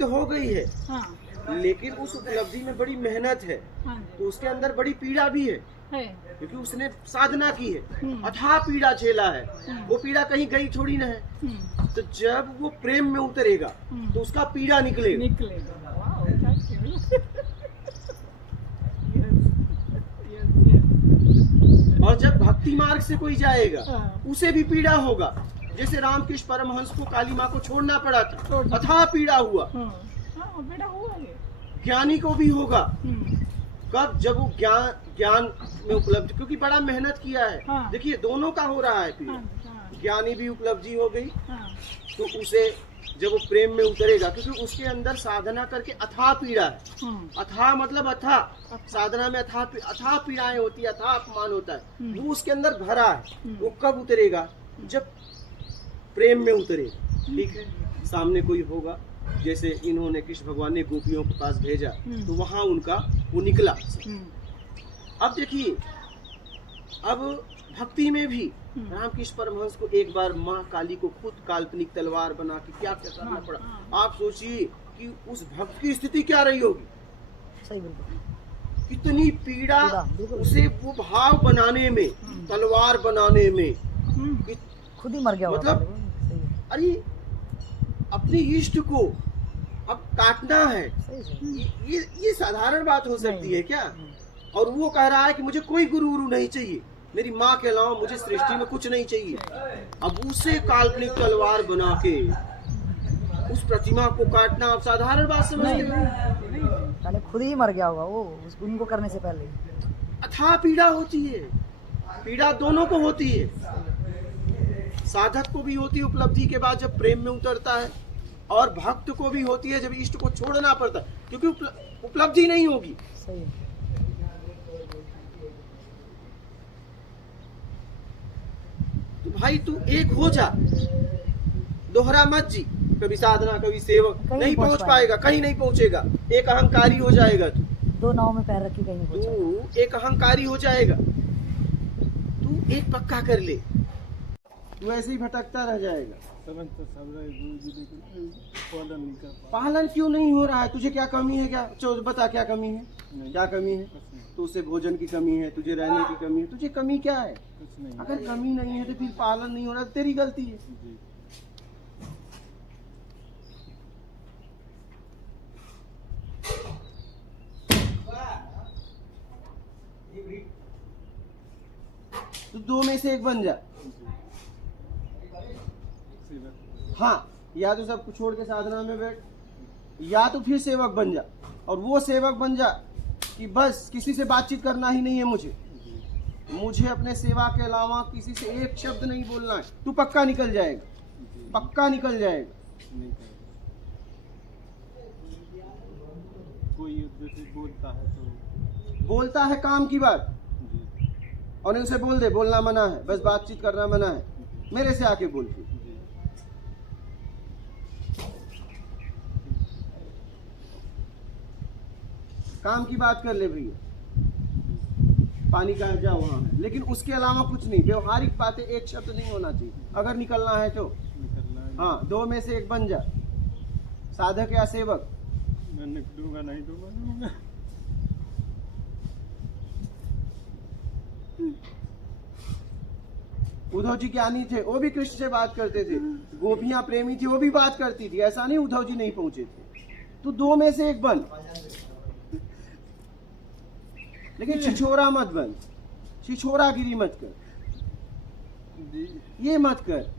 तो हो गई है, हाँ, लेकिन उस उपलब्धि में बड़ी मेहनत है, हाँ, तो उसके अंदर बड़ी पीड़ा भी है, है, क्योंकि उसने साधना की है, हम्म। अथाह पीड़ा झेला है। हम्म। वो पीड़ा कहीं गई थोड़ी ना है। हम्म, तो जब वो प्रेम में उतरेगा तो उसका पीड़ा निकलेगा। निकलेगा। Wow, thank you. Yes, yes, और जब भक्ति मार्ग से कोई जाएगा हाँ। उसे भी पीड़ा होगा। जैसे रामकृष्ण परमहंस को काली माँ को छोड़ना पड़ा था, छोड़ना। अथाह पीड़ा हुआ। हाँ, हाँ, बेटा हुआ ये। ज्ञानी को भी होगा। हम्म, कब? जब वो ज्ञान में उपलब्धि, क्योंकि बड़ा मेहनत किया है। हाँ। देखिए दोनों का हो रहा है पीड़ा। हाँ, हाँ, ज्ञानी भी उपलब्धि हो गई, हाँ, तो उसे जब वो प्रेम में उतरेगा, क्योंकि उसके अंदर साधना करके अथाह पीड़ा है। अथाह मतलब अथाह, साधना में अथाह पीड़ाएं होती है, अथाह अपमान होता है, वो उसके अंदर भरा है। वो कब उतरेगा? जब प्रेम में उतरेगा। ठीक है, सामने कोई होगा, जैसे इन्होंने कृष्ण भगवान ने गोपियों के पास भेजा, तो वहां उनका वो निकला। अब देखिए, अब भक्ति में भी रामकृष्ण परमहंस को एक बार माँ काली को खुद काल्पनिक तलवार बना के क्या क्या करना पड़ा। आप सोचिए कि उस भक्त की स्थिति क्या रही होगी। सही, बिल्कुल। कितनी पीड़ा बिल्कुल। उसे वो भाव बनाने में, तलवार बनाने में। खुद ही मर गया होगा। मतलब सही है, अरे अपने इष्ट को अब काटना है, सही, सही। ये साधारण बात हो सकती है क्या? और वो कह रहा है कि मुझे कोई गुरु नहीं चाहिए, मेरी माँ के अलावा मुझे सृष्टि में कुछ नहीं चाहिए। अब उसे काल्पनिक तलवार बना के उस प्रतिमा को काटना आप साधारण बात समझते हो? पहले खुद ही मर गया होगा वो, उनको करने से पहले। अथाह पीड़ा होती है, पीड़ा दोनों को होती है। साधक को भी होती है उपलब्धि के बाद जब प्रेम में उतरता है, और भक्त को भी होती है जब इष्ट को छोड़ना पड़ता है, क्योंकि उपलब्धि नहीं होगी। सही है। तो भाई तू एक हो जा, दोहरा मत जी। कभी साधना कभी सेवक, नहीं पहुंच पाएगा, कहीं नहीं पहुंचेगा। एक अहंकारी हो जाएगा तू। दो नाव में पैर रख के कहीं नहीं पहुंचा। तू एक अहंकारी हो जाएगा। तू एक पक्का कर ले, तू ऐसे ही भटकता रह जाएगा। पालन क्यों नहीं हो रहा है? तुझे क्या कमी है? क्या बता, क्या कमी है? क्या कमी है? तो उसे भोजन की कमी है, तुझे रहने की कमी है, तुझे कमी क्या है? अगर कमी नहीं है तो फिर पालन नहीं हो रहा, तेरी गलती है। तो दो में से एक बन जा। हाँ, या तो सब कुछ छोड़ के साधना में बैठ, या तो फिर सेवक बन जा। और वो सेवक बन जा कि बस किसी से बातचीत करना ही नहीं है मुझे अपने सेवा के अलावा किसी से एक शब्द नहीं बोलना है। तू पक्का निकल जाएगा, पक्का निकल जाएगा। कोई बोलता है काम की बात, और उसे बोल दे, बोलना मना है, बस बातचीत करना मना है, मेरे से आके बोल के। काम की बात कर ले भैया, पानी का जा वहां है, लेकिन उसके अलावा कुछ नहीं। व्यवहारिक बातें एक शब्द नहीं होना चाहिए अगर निकलना है तो। हाँ, दो में से एक बन जा, साधक या सेवक। मैं दूंगा नहीं दूंगा। उद्धव जी ज्ञानी थे, वो भी कृष्ण से बात करते थे। गोपियां प्रेमी थी, वो भी बात करती थी। ऐसा नहीं उद्धव जी नहीं पहुंचे थे। तो दो में से एक बन, लेकिन छिछोरा मत बन, छिछोरागिरी मत कर। ये मत कर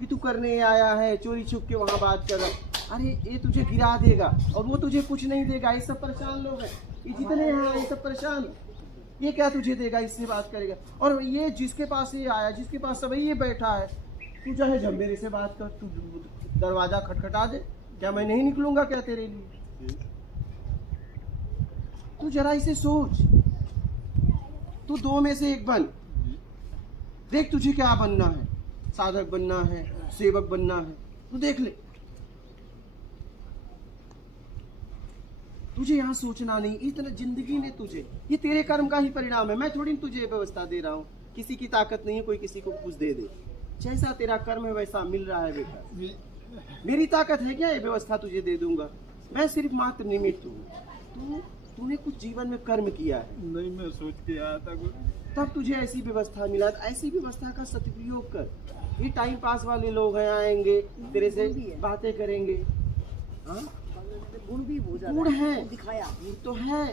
कि तू करने आया है, चोरी छुप के वहां बात कर रहा। अरे ये तुझे गिरा देगा, और वो तुझे कुछ नहीं देगा। ये सब परेशान लोग हैं, ये जितने हैं ये सब परेशान। ये क्या तुझे देगा? इससे बात करेगा। और ये जिसके पास ये आया, जिसके पास सब ये बैठा है, तू चाहे जब मेरे से बात कर, तू दरवाजा खटखटा दे, क्या मैं नहीं निकलूंगा क्या तेरे लिए? तू जरा इसे सोच। तू दो में से एक बन, देख तुझे क्या बनना है। साधक बनना है, सेवक बनना है, तू देख ले। तुझे यहाँ सोचना नहीं, इतना जिंदगी में तुझे, ये तेरे कर्म का ही परिणाम है। मैं थोड़ी तुझे व्यवस्था दे रहा हूँ, किसी की ताकत नहीं है कोई किसी को कुछ दे दे। जैसा तेरा कर्म है वैसा मिल रहा है बेटा। मेरी ताकत है क्या ये व्यवस्था तुझे दे दूंगा? मैं सिर्फ मात्र निमित्त हूँ। तूने कुछ जीवन में कर्म किया है, नहीं मैं सोच के आया था गुरु। तब तुझे ऐसी व्यवस्था मिला। तो ऐसी व्यवस्था का सदुपयोग कर। ये टाइम पास वाले लोग हैं, आएंगे तेरे से बातें करेंगे। हाँ गुण भी बहुत ज्यादा गुण है, दिखाया। गुण तो है,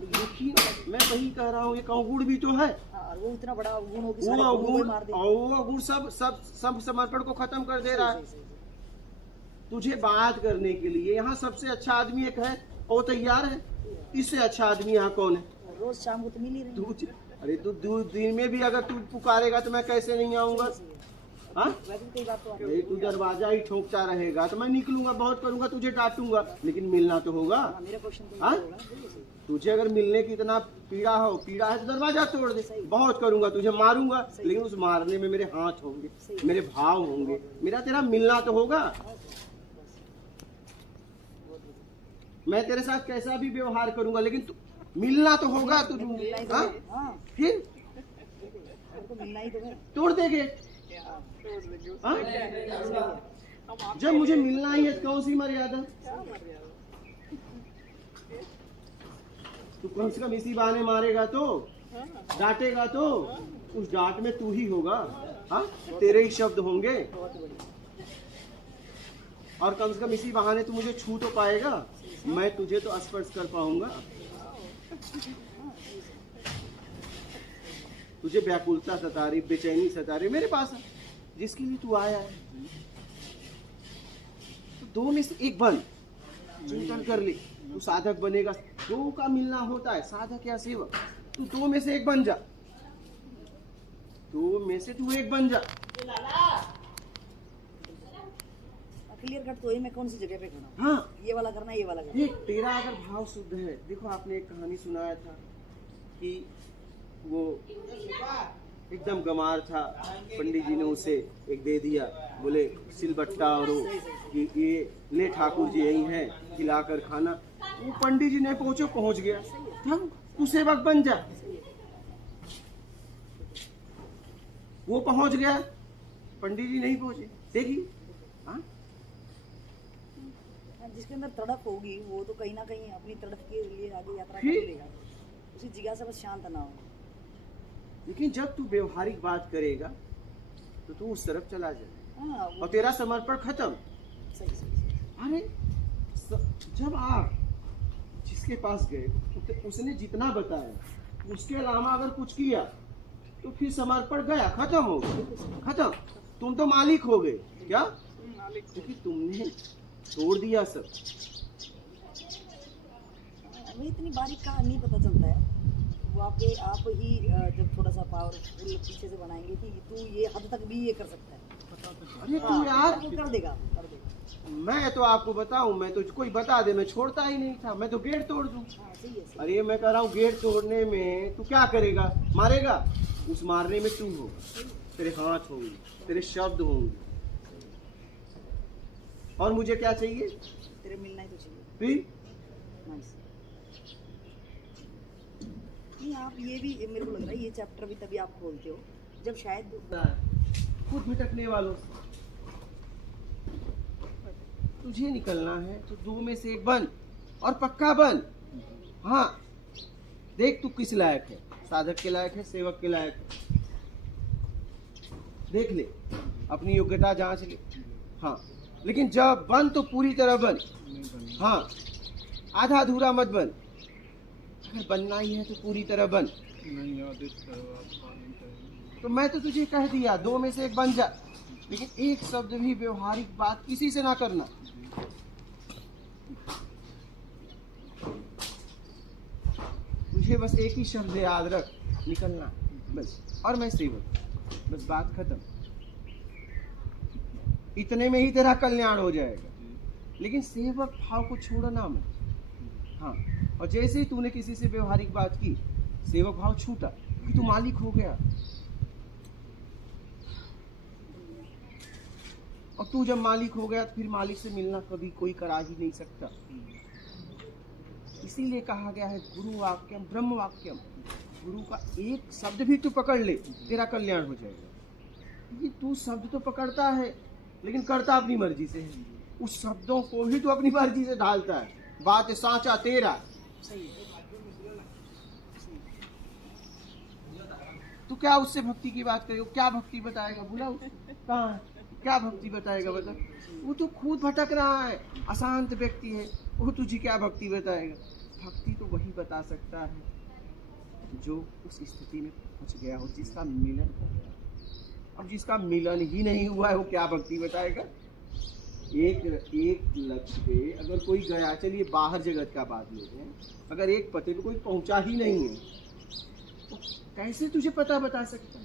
लेकिन मैं वही कह रहा हूँ, ये कहूँ गुण भी तो है। हाँ, वो इतना बड़ा गुण हो कि वो सारे गुणों को अवगुण मार दे। वो अवगुण सब समर्पण को खत्म कर दे रहा है। तुझे बात करने के लिए यहाँ सबसे अच्छा आदमी एक है, वो तैयार है। इससे अच्छा आदमी यहाँ कौन है? रोज शाम को तो मिल ही रही है। अरे तू दिन में भी अगर तू पुकारेगा तो मैं कैसे नहीं आऊंगा? हाँ वैसे भी कई बात तो अरे तू दरवाजा ही ठोकता रहेगा तो मैं निकलूंगा, बहुत करूंगा, तुझे डांटूंगा, लेकिन मिलना तो होगा। हाँ, मेरा क्वेश्चन तो हाँ? ये होगा, बिल्कुल सही। तुझे अगर मिलने की इतना पीड़ा है तो दरवाजा तोड़ दे। बहुत करूंगा, तुझे मारूंगा, लेकिन उस मारने में मेरे हाथ होंगे, मेरे भाव होंगे, मेरा तेरा मिलना तो होगा। मैं तेरे साथ कैसा भी व्यवहार करूंगा, लेकिन तू मिलना तो होगा। तू मिलना ही तो हाँ? है। हाँ, फिर तो मिलना ही तो है। तोड़ देंगे। हाँ? जब मुझे मिलना ही है तो कौन सी मर्यादा? तू कम से कम इसी बहाने मारेगा तो, डांटेगा तो, उस डांट में तू ही होगा। हाँ तेरे ही शब्द होंगे, बहुत बढ़िया। और कम से कम इसी बहाने तू मुझे छू तो पाएगा, मैं तुझे तो स्पर्श कर पाऊंगा। तुझे व्याकुलता सता रही, बेचैनी सता रही, मेरे पास है, जिसके लिए तू आया है। तो दो में से एक बन, चिंतन कर ले। तू साधक बनेगा, दो का मिलना होता है, साधक या सेवक। तू दो में से एक बन जा, दो में से तू एक बन जा। क्लियर कट तो ही मैं कौन सी जगह पे खड़ा हूँ। हाँ ये वाला करना, ये वाला करना। देख, तेरा अगर भाव शुद्ध है, देखो आपने एक कहानी सुनाया था कि वो एकदम गमार था, पंडित जी ने उसे एक दे दिया, बोले सिलबट्टा और वो कि ये ले ठाकुर जी यही हैं, खिलाकर खाना। वो पंडित जी ने पहुंच गया। हम तू सेवक बन जा। वो पहुंच गया, पंडित जी नहीं पहुंचे। देखिए हाँ, जिसके अंदर तड़प होगी वो तो कहीं ना कहीं अपनी तड़प के लिए आगे यात्रा कर फिर? लेगा। उसी जिज्ञासा बस शांत ना हो। लेकिन जब तू व्यवहारिक बात करेगा तो तू उस तरफ चला जाए हाँ, और तेरा समर्पण खत्म। सही सही। अरे जब आप जिसके पास गए तो उसने जितना बताया, उसके अलावा अगर कुछ किया तो फिर समर्पण गया, खत्म हो गया, खत्म। तुम तो मालिक हो गए क्या? क्योंकि तुमने तोड़ दिया सब। हमें इतनी बारीक का नहीं पता चलता है। वो आप ही जब थोड़ा सा पावरफुल पीछे से बनाएंगे कि तू ये हद तक भी ये कर सकता है। अरे तू यार, वो कर देगा, कर देगा। मैं तो आपको बताऊं, मैं तो कोई बता दे मैं छोड़ता ही नहीं था, मैं तो गेट तोड़ दूं। हाँ सही है, सही। अरे मैं कह रहा हूँ गेट तोड़ने में तू क्या करेगा? मारेगा? उस मारने में तू होगा, तेरे हाथ होंगे, तेरे शब्द होंगे। और मुझे क्या चाहिए? तेरे मिलना ही तो चाहिए। फिर नाइस। नहीं आप ये भी मेरे को लग रहा है ये चैप्टर भी तभी आप खोलते हो जब शायद खुद भटकने वालों से तुझे निकलना है तो दो में से एक बन, और पक्का बन। हाँ देख तू किस लायक है, साधक के लायक है, सेवक के लायक है। देख ले, अपनी योग्यता जांच ले। हाँ लेकिन जब बन तो पूरी तरह बन। हाँ आधा अधूरा मत बन। अगर बनना ही है तो पूरी तरह बन। नहीं आदेश करो आप, पालन करेंगे। तो मैं तो तुझे कह दिया, दो में से एक बन जा, लेकिन एक शब्द भी व्यवहारिक बात किसी से ना करना। तुझे बस एक ही शब्द याद रख, निकलना बस, और मैं सेवक, बस बात खत्म। इतने में ही तेरा कल्याण हो जाएगा। लेकिन सेवक भाव को छोड़ना मत। हाँ, और जैसे ही तूने किसी से व्यवहारिक बात की, सेवक भाव छूटा कि तू मालिक हो गया। और तू जब मालिक हो गया तो फिर मालिक से मिलना कभी कोई करा ही नहीं सकता। इसीलिए कहा गया है गुरु वाक्यम ब्रह्म वाक्यम। गुरु का एक शब्द भी तू पकड़ ले, तेरा कल्याण हो जाएगा। क्योंकि तू शब्द तो पकड़ता है लेकिन करता अपनी मर्जी से है। उस शब्दों को ही तो अपनी मर्जी से ढालता है। बात सांचा तेरा। सही है। तो क्या उससे भक्ति की बात करेगा? क्या भक्ति बताएगा? बुलाओ कहाँ है? क्या भक्ति बताएगा? बता। वो तो खुद भटक रहा है, अशांत व्यक्ति है, वो तुझे क्या भक्ति बताएगा? भक्ति तो वही बता सकता है जो उस स्थिति में पहुंच गया हो, जिसका मिलन हो गया। अब जिसका मिलन ही नहीं हुआ है वो क्या भक्ति बताएगा? एक लक्ष्य पे अगर कोई गया, चलिए बाहर जगत का बात लेते हैं, अगर एक पते पे कोई पहुंचा ही नहीं है तो कैसे तुझे पता बता सकता है?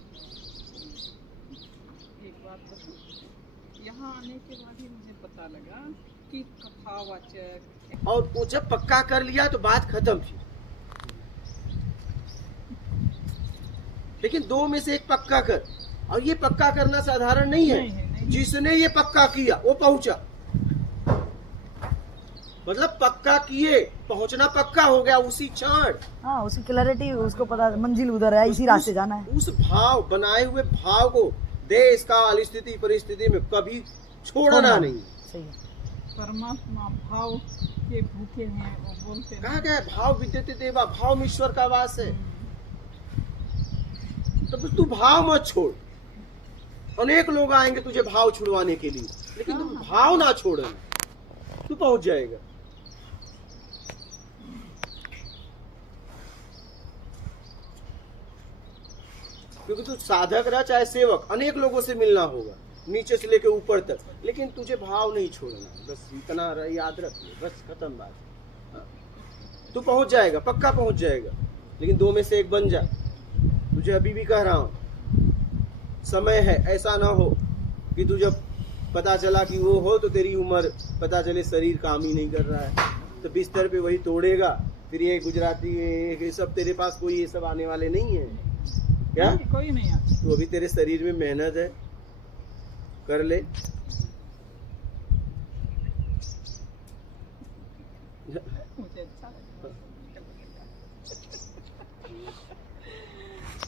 एक बात बताओ, यहाँ आने के बाद ही मुझे पता लगा कि कथावाचक और वो जब पक्का कर लिया तो बात खत्म थी। लेकिन दो में से एक पक्का कर, और ये पक्का करना साधारण नहीं है। जिसने ये पक्का किया वो पहुंचा, मतलब पक्का किए, पहुंचना पक्का हो गया उसी क्षण। हाँ, उसकी क्लैरिटी, उसको पता मंजिल उधर है, इसी रास्ते जाना है। उस भाव, बनाए हुए भाव को देश काल स्थिति परिस्थिति में कभी छोड़ना नहीं। सही है। परमात्मा भाव के भूखे हैं, वो बोलते हैं। कहा गया भाव विद्यते देवा, भाव में ईश्वर का वास है। तो तू भाव मत छोड़। अनेक लोग आएंगे तुझे भाव छुड़वाने के लिए, लेकिन तू भाव ना छोड़ना, तू पहुंच जाएगा। क्योंकि तू साधक रहा चाहे सेवक, अनेक लोगों से मिलना होगा, नीचे से लेके ऊपर तक, लेकिन तुझे भाव नहीं छोड़ना। बस इतना याद रख ले, बस खत्म बात। हाँ। तू पहुंच जाएगा, पक्का पहुंच जाएगा। लेकिन दो में से एक बन जा। तुझे अभी भी कह रहा हूं, समय है, ऐसा ना हो कि तू जब पता चला कि वो हो तो तेरी उम्र पता चले शरीर काम ही नहीं कर रहा है, तो बिस्तर पे वही तोड़ेगा। फिर ये गुजराती ये सब तेरे पास कोई ये सब आने वाले नहीं है क्या? कोई नहीं आता। तो अभी तेरे शरीर में मेहनत है, कर ले। मुझे अच्छा लगा।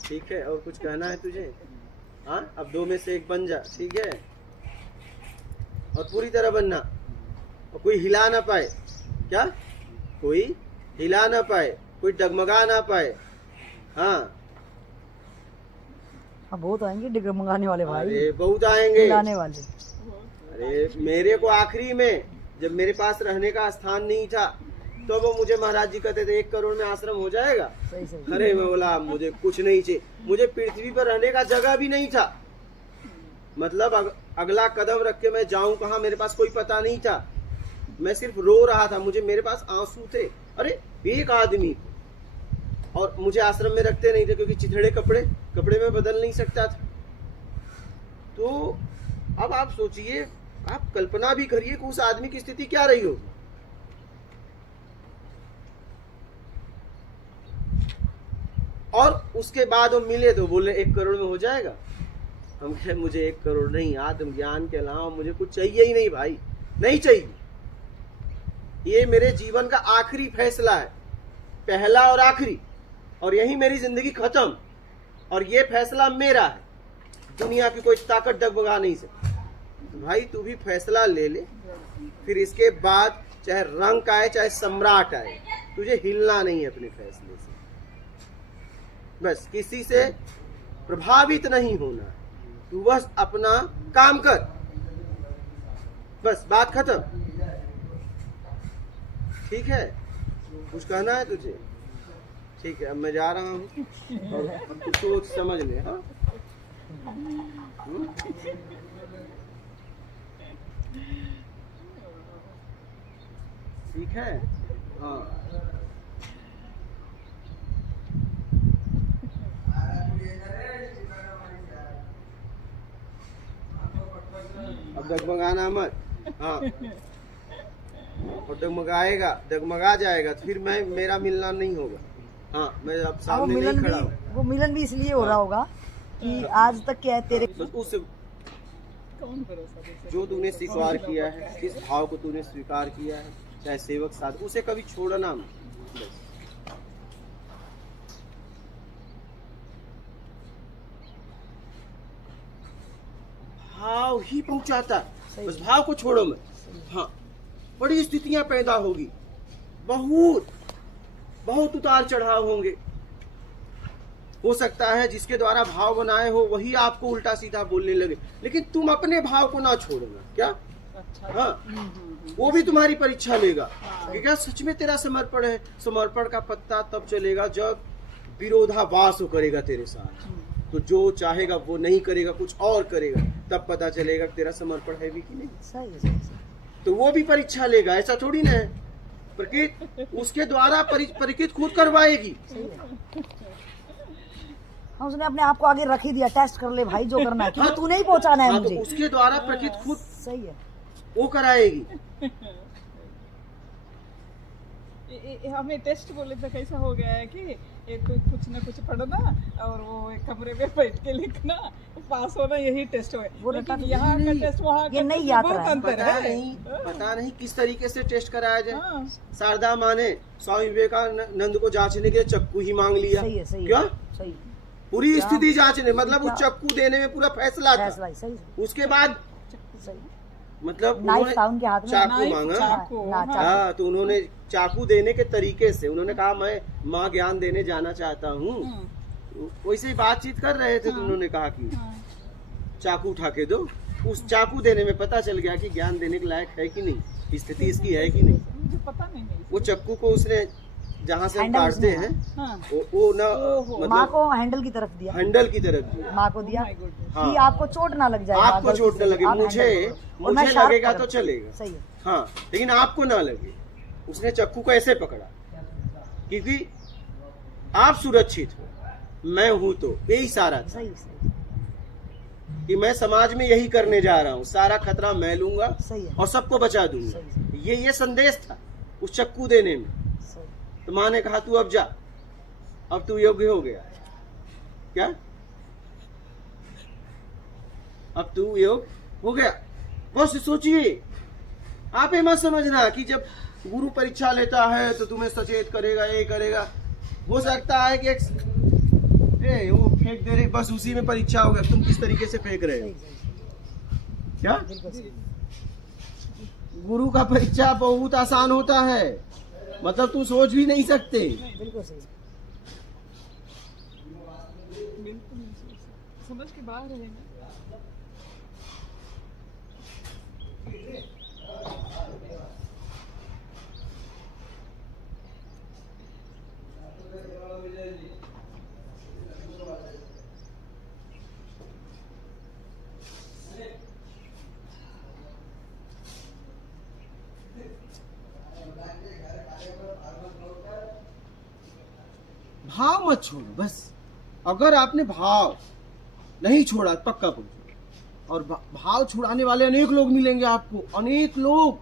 ठीक है, और कुछ कहना है तुझे? हाँ, अब दो में से एक बन जा, ठीक है? और पूरी तरह बनना, और कोई हिला ना पाए। क्या? कोई हिला ना पाए, कोई डगमगा ना पाए। हाँ, बहुत आएंगे डगमगाने वाले भाई, अरे बहुत आएंगे हिलाने वाले। अरे मेरे को आखिरी में जब मेरे पास रहने का स्थान नहीं था तो वो मुझे महाराज जी कहते थे 1 करोड़ में आश्रम हो जाएगा। सही सही। अरे मैं बोला मुझे कुछ नहीं चाहिए, मुझे पृथ्वी पर रहने का जगह भी नहीं था। मतलब अगला कदम रख के मैं जाऊं कहाँ, मेरे पास कोई पता नहीं था। मैं सिर्फ रो रहा था, मेरे पास आंसू थे। अरे एक आदमी, और मुझे आश्रम में रखते नहीं थे क्योंकि चिथड़े कपड़े में बदल नहीं सकता था। तो अब आप सोचिए, आप कल्पना भी करिए कि उस आदमी की स्थिति क्या रही होगी। और उसके बाद वो मिले तो बोले 1 करोड़ में हो जाएगा। हम कहे मुझे 1 करोड़ नहीं, आत्मज्ञान के अलावा मुझे कुछ चाहिए ही नहीं भाई, नहीं चाहिए। ये मेरे जीवन का आखिरी फैसला है, पहला और आखिरी, और यही मेरी जिंदगी खत्म। और ये फैसला मेरा है, दुनिया की कोई ताकत डगमगा नहीं सकती। तो भाई तू भी फैसला ले ले, फिर इसके बाद चाहे रंक आए चाहे सम्राट आए, तुझे हिलना नहीं है अपने फैसले से। बस किसी से प्रभावित नहीं होना, तू बस अपना काम कर, बस बात खत्म। ठीक है, कुछ कहना है तुझे? ठीक है, अब मैं जा रहा हूँ, और अब तू सोच समझ ले। हाँ, ठीक है। हाँ, अब डगमगाना मत। हाँ, और डगमगा जाएगा तो फिर मेरा मिलना नहीं होगा। हाँ, मैं अब सामने नहीं खड़ा हूँ। वो मिलन भी इसलिए हो रहा होगा कि आज तक क्या है तेरे उस कौन भरोसा दे सकता? जो तूने स्वीकार किया है, किस भाव को तूने स्वीकार किया है, चाहे सेवक साधक, उसे कभी छोड़ना मत। बस। भाव ही पहुंचाता है, बस भाव को छोड़ो मत। हाँ, बड़ी स्थितियां पैदा होगी, बहुत बहुत उतार चढ़ाव होंगे। हो सकता है जिसके द्वारा भाव बनाए हो वही आपको उल्टा सीधा बोलने लगे, लेकिन तुम अपने भाव को ना छोड़ना। क्या? अच्छा। हाँ, वो भी तुम्हारी परीक्षा लेगा कि क्या सच में तेरा समर्पण है। समर्पण का पत्ता तब चलेगा जब विरोधाभास हो करेगा तेरे साथ। तो जो चाहेगा वो नहीं करेगा, कुछ और करेगा, तब पता चलेगा कि तेरा समर्पण है भी कि नहीं। सही है, सही है। तो वो भी परीक्षा लेगा, ऐसा थोड़ी ना है। प्रकृति उसके द्वारा प्रकृति खुद करवाएगी। हाँ, उसने अपने आप को आगे रख ही दिया, टेस्ट कर ले भाई जो करना है, क्योंकि तूने ही पहुंचाना है हाँ, तो मुझे। उसके द्वारा प्रकृति खुद सही है। वो कराएगी। हमें टेस्ट बोले तो कैसा हो गया है कि ये कुछ ना कुछ पढ़ना और वो एक कमरे में बैठ के लिखना, पास होना, यही टेस्ट हो। वो लेकिन यहाँ का टेस्ट वहाँ ये का नहीं टेस्ट याद बहुत रहा है। अंतर पता नहीं किस तरीके से टेस्ट कराया जाए। हाँ। शारदा माँ ने स्वामी विवेकानंद को जांचने के लिए चक्कू ही मांग लिया। सही है, सही है। क्या? सही पूरी स्थिति जांचने, मतलब वो चक्कू देने में पूरा फैसला था। फैसला ही, सही है, उसके बाद सही। मतलब नाइफ उन्होंने था उनके हाथ में। चाकू नाइफ, मांगा। चाकू, ना, हाँ। चाकू। हाँ, तो उन्होंने चाकू देने के तरीके से उन्होंने कहा मैं माँ ज्ञान देने जाना चाहता हूँ। वैसे ही बातचीत कर रहे थे तो उन्होंने कहा कि चाकू उठा के दो। उस चाकू देने में पता चल गया कि ज्ञान देने के लायक है कि नहीं, स्थिति इसकी है कि नहीं। मुझे पता नहीं है। वो चक्कू को उसने जहाँ से हम हैंडल काटते उसने, हैं हाँ। वो ना ओहो। माँ मतलब को हैंडल की तरफ दिया, हैंडल की तरफ दिया। माँ को दिया Oh my goodness। हाँ। कि आपको चोट ना लग जाए, आपको चोट न लगे, मुझे लगेगा तो चलेगा। सही है। हाँ, लेकिन आपको ना लगे। उसने चक्कू को ऐसे पकड़ा क्योंकि आप सुरक्षित हो, मैं हूं, तो यही इशारा था सही सही कि मैं समाज में यही करने जा रहा हूँ, सारा खतरा मैं लूंगा सही है। और सबको बचा दूंगा। सही, ये संदेश था उस चक्कू देने में। सही। तो माँ ने कहा तू अब जा, अब तू योग्य हो गया। क्या? अब तू योग्य हो गया। बस सोचिए, आप ये मत समझना कि जब गुरु परीक्षा लेता है तो तुम्हें सचेत करेगा, ये करेगा। हो सकता है कि वो फेंक दे रहे, बस उसी में परीक्षा होगा तुम किस तरीके से फेंक रहे हो। सही सही, क्या? बिल्कुल सही। गुरु का परीक्षा बहुत आसान होता है, मतलब तुम सोच भी नहीं सकते। बिल्कुल सही। बिल्कुल नहीं सोच सकते। समझ के बाहर है ना। भाव मत छोड़ो बस। अगर आपने भाव नहीं छोड़ा, पक्का पहुंचो। और भाव छुड़ाने वाले अनेक लोग मिलेंगे आपको, अनेक लोग।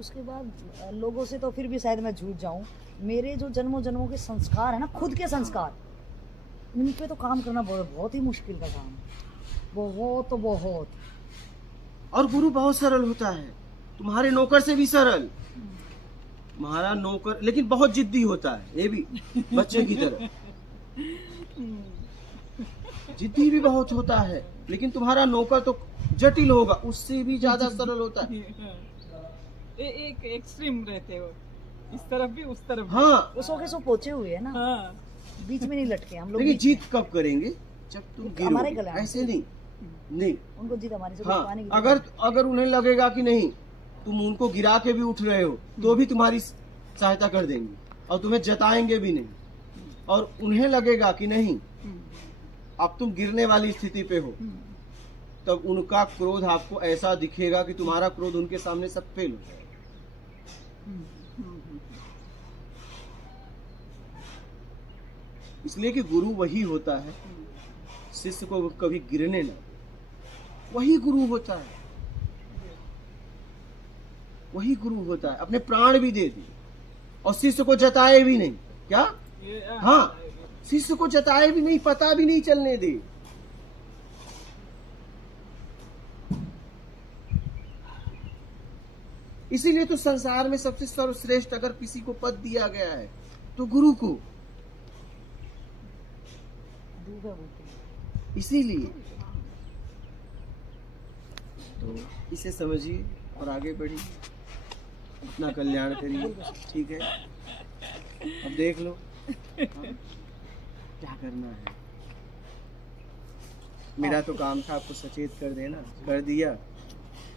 उसके बाद लोगों से तो फिर भी शायद मैं झूठ जाऊं, मेरे जो जन्मों जन्मों के संस्कार है ना, खुद के संस्कार, इन पे तो काम करना बहुत ही मुश्किल का काम है, बहुत। और गुरु बहुत सरल होता है, तुम्हारे नौकर से भी सरल। तुम्हारा नौकर लेकिन बहुत जिद्दी होता है, ये भी बच्चे की तरह जिद्दी भी बहुत होता है। लेकिन तुम्हारा नौकर तो जटिल होगा, उससे भी ज्यादा सरल होता है। एक एक्सट्रीम रहते हो, इस तरफ भी उस तरफ भी। हाँ, वो सो के सो पोचे हुए है ना, हाँ। बीच में नहीं लटके हम लोग। लेकिन बीच जीत कब करेंगे? जब तुम हमारे गिरोगे, गले में। ऐसे नहीं। में उनको जीत हमारी से हाँ, पाने की अगर उन्हें लगेगा कि नहीं तुम उनको गिरा के भी उठ रहे हो, तो भी तुम्हारी सहायता कर देंगे और तुम्हें जताएंगे भी नहीं। और उन्हें लगेगा कि नहीं अब तुम गिरने वाली स्थिति पे हो, तब उनका क्रोध आपको ऐसा दिखेगा कि तुम्हारा क्रोध उनके सामने सब फेल हो जाएगा। इसलिए कि गुरु वही होता है, शिष्य को कभी गिरने ना, वही गुरु होता है, वही गुरु होता है। अपने प्राण भी दे दिए और शिष्य को जताए भी नहीं। क्या? हाँ, शिष्य को जताए भी नहीं, पता भी नहीं चलने दे। इसीलिए तो संसार में सबसे सर्वश्रेष्ठ अगर किसी को पद दिया गया है तो गुरु को। डूबे बोलते हैं। इसीलिए तो इसे समझिए और आगे बढ़िए, अपना कल्याण करिए, ठीक है। अब देख लो क्या करना है। मेरा तो काम था आपको सचेत कर देना, कर दिया।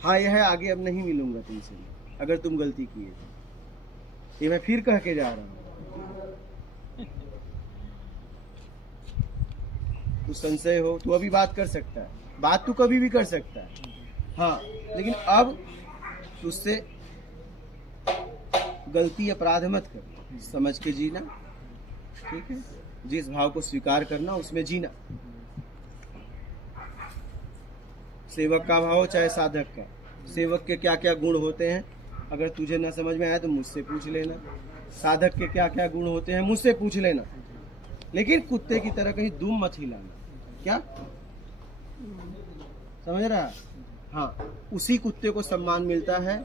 हाँ यह है, आगे अब नहीं मिलूंगा तुमसे अगर तुम गलती किए तो। ये मैं फिर कह के जा रहा हूँ। कुछ संशय हो तो अभी बात कर सकता है, बात तो कभी भी कर सकता है। हाँ लेकिन अब तुझसे गलती अपराध मत कर, समझ के जीना, ठीक है। जिस भाव को स्वीकार करना उसमें जीना। सेवक का भाव चाहे साधक का, सेवक के क्या क्या गुण होते हैं अगर तुझे ना समझ में आया तो मुझसे पूछ लेना। साधक के क्या क्या गुण होते हैं मुझसे पूछ लेना। लेकिन कुत्ते की तरह कहीं दुम मत हिलाना, क्या समझ रहा? हाँ, उसी कुत्ते को सम्मान मिलता है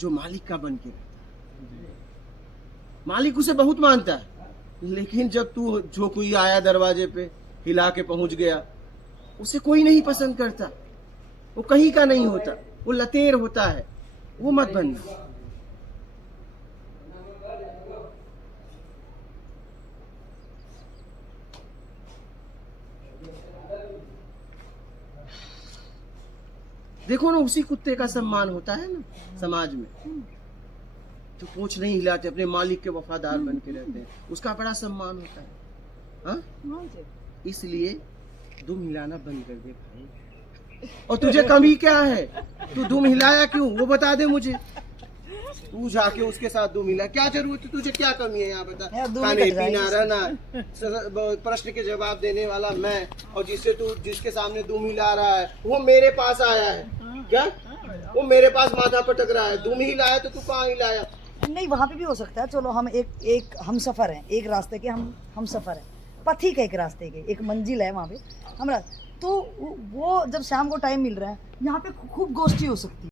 जो मालिक का बन के रहता है। मालिक उसे बहुत मानता है, लेकिन जब तू जो कोई आया दरवाजे पे हिला के पहुंच गया, उसे कोई नहीं पसंद करता, वो कहीं का नहीं होता, वो लतेर होता है, वो मत बनना। देखो ना, उसी कुत्ते का सम्मान होता है ना समाज में, जो पूंछ नहीं हिलाते, अपने मालिक के वफादार बन के रहते हैं, उसका बड़ा सम्मान होता है। हाँ? इसलिए दुम हिलाना बंद कर दे भाई। और तुझे कमी क्या है? तू दुम हिलाया क्यों वो बता दे मुझे। तू जाके उसके साथ दुम हिला, क्या जरूरत है? तुझे क्या कमी है यहाँ बता? खाने पीना रहना, प्रश्न के जवाब देने वाला मैं, और जिसके सामने दुम हिला रहा है वो मेरे पास आया है। क्या वो मेरे पास माथा पटक रहा है? दुम हिलाया तो तू कहाँ हिलाया? नहीं, वहाँ पे भी हो सकता है। चलो हम एक हम सफर हैं, एक रास्ते के हम सफर हैं, पथिक है एक रास्ते के, एक मंजिल है वहाँ पे हमरा। तो वो जब शाम को टाइम मिल रहा है, यहाँ पे खूब गोष्ठी हो सकती है।